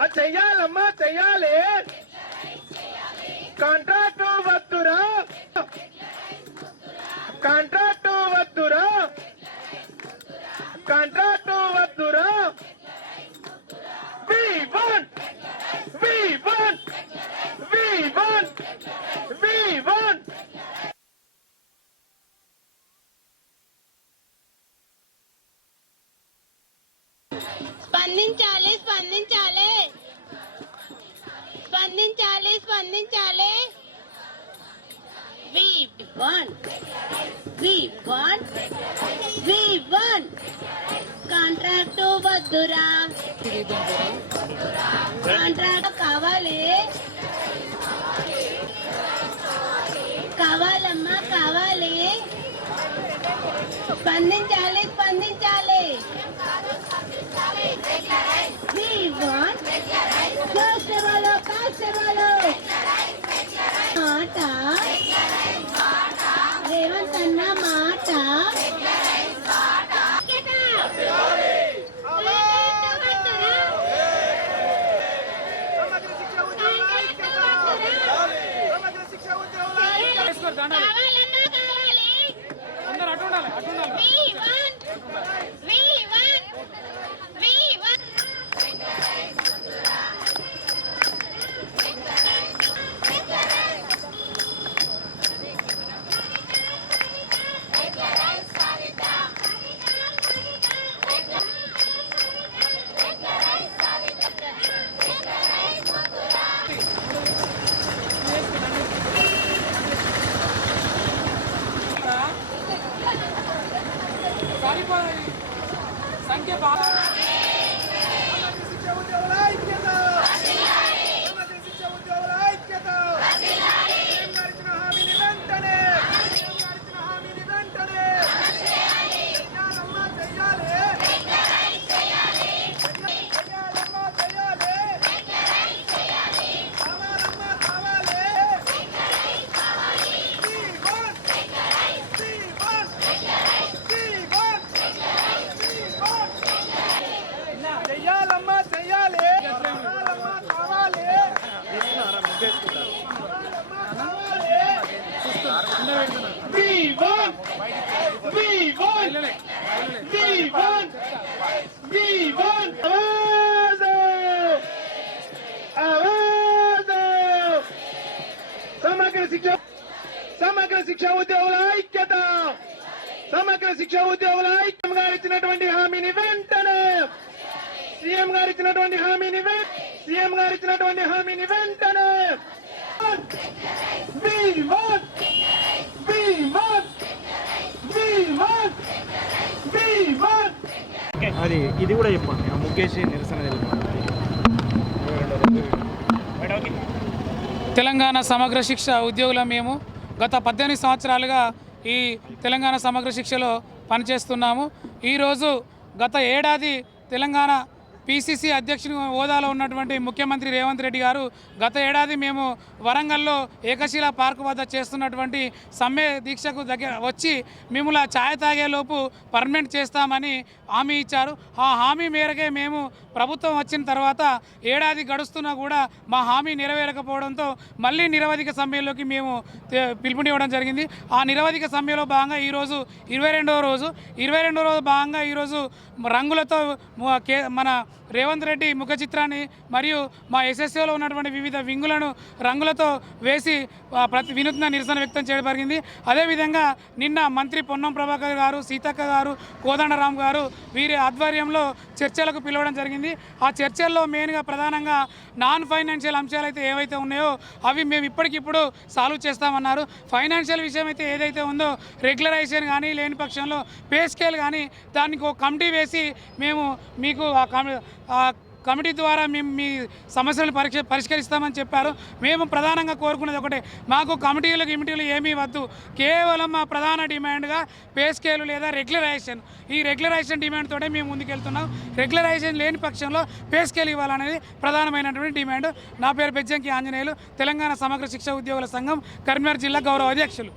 అది చెయ్యాలమ్మా చెయ్యాలి కాంట్రాక్టు వద్దురా కాంట్రాక్టు వద్దురా కాంట్రాక్టు వద్దురా we want we want we want we want స్పందించాలి స్పందించాలి స్పందించాలి స్పందించాలి. We want we want we want contract వద్దురా. కాంట్రాక్ట్ కావాలి. కావాలమ్మా కావాలి. స్పందించాలి స్పందించాలి. We want కాసేవాళ్ళు ¡Ese balón! We want, we want, we want, సమగ్ర శిక్ష సమగ్ర శిక్ష ఉద్యోగుల ఐక్యత. సమగ్ర శిక్ష ఉద్యోగుల ఐక్యం గారు ఇచ్చినటువంటి హామీని వెంటనే. సీఎం గారు ఇచ్చినటువంటి హామీని సీఎం గారు ఇచ్చినటువంటి హామీని వెంటనే We want, we want, we want, we want. అది ఇది కూడా చెప్పండి. ఆ ముఖేష్ నిరసన తెలంగాణ సమగ్ర శిక్ష ఉద్యోగుల మేము గత పద్దెనిమిది సంవత్సరాలుగా ఈ తెలంగాణ సమగ్ర శిక్షలో పనిచేస్తున్నాము. ఈరోజు గత ఏడాది తెలంగాణ పిసిసి అధ్యక్షుని హోదాలో ఉన్నటువంటి ముఖ్యమంత్రి రేవంత్ రెడ్డి గారు గత ఏడాది మేము వరంగల్లో ఏకశిల పార్క్ వద్ద చేస్తున్నటువంటి సమ్మె దీక్షకు దగ్గర వచ్చి మిమ్మల్ని ఛాయ్ తాగేలోపు పర్మనెంట్ చేస్తామని హామీ ఇచ్చారు. ఆ హామీ మేరకే మేము ప్రభుత్వం వచ్చిన తర్వాత ఏడాది గడుస్తున్నా కూడా మా హామీ నెరవేరకపోవడంతో మళ్ళీ నిరవధిక సమ్మెలోకి మేము పిలుపునివ్వడం జరిగింది. ఆ నిరవధిక సమ్మెలో భాగంగా ఈరోజు ఇరవై రెండవ రోజు ఇరవై రెండవ రోజు భాగంగా ఈరోజు రంగులతో కే- మన రేవంత్ రెడ్డి ముఖ చిత్రాన్ని మరియు మా ఎస్ఎస్ఏలో ఉన్నటువంటి వివిధ వింగులను రంగులతో వేసి ప్రతి వినూత్న నిరసన వ్యక్తం చేయడం జరిగింది. అదేవిధంగా నిన్న మంత్రి పొన్నం ప్రభాకర్ గారు సీతక్క గారు కోదండరామ్ గారు వీరి ఆధ్వర్యంలో చర్చలకు పిలవడం జరిగింది. ఆ చర్చల్లో మెయిన్గా ప్రధానంగా నాన్ ఫైనాన్షియల్ అంశాలు అయితే ఏవైతే ఉన్నాయో అవి మేము ఇప్పటికిప్పుడు సాల్వ్ చేస్తామన్నారు. ఫైనాన్షియల్ విషయం అయితే ఏదైతే ఉందో రెగ్యులరైజేషన్ కానీ లేని పక్షంలో పే స్కేల్ కానీ దానికి ఒక కమిటీ వేసి మేము మీకు ఆ కమి ఆ కమిటీ ద్వారా మేము మీ సమస్యలను పరీక్ష పరిష్కరిస్తామని చెప్పారు. మేము ప్రధానంగా కోరుకునేది ఒకటే మాకు కమిటీలు కమిటీలు ఏమీ వద్దు. కేవలం మా ప్రధాన డిమాండ్గా పే స్కేలు లేదా రెగ్యులరైజేషన్. ఈ రెగ్యులరైజేషన్ డిమాండ్ తోటే మేము ముందుకెళ్తున్నాం. రెగ్యులరైజేషన్ లేని పక్షంలో పే స్కేల్ ఇవ్వాలనేది ప్రధానమైనటువంటి డిమాండ్. నా పేరు బెజ్జంకి ఆంజనేయులు తెలంగాణ సమగ్ర శిక్ష ఉద్యోగుల సంఘం కరీంనగర్ జిల్లా గౌరవ అధ్యక్షులు.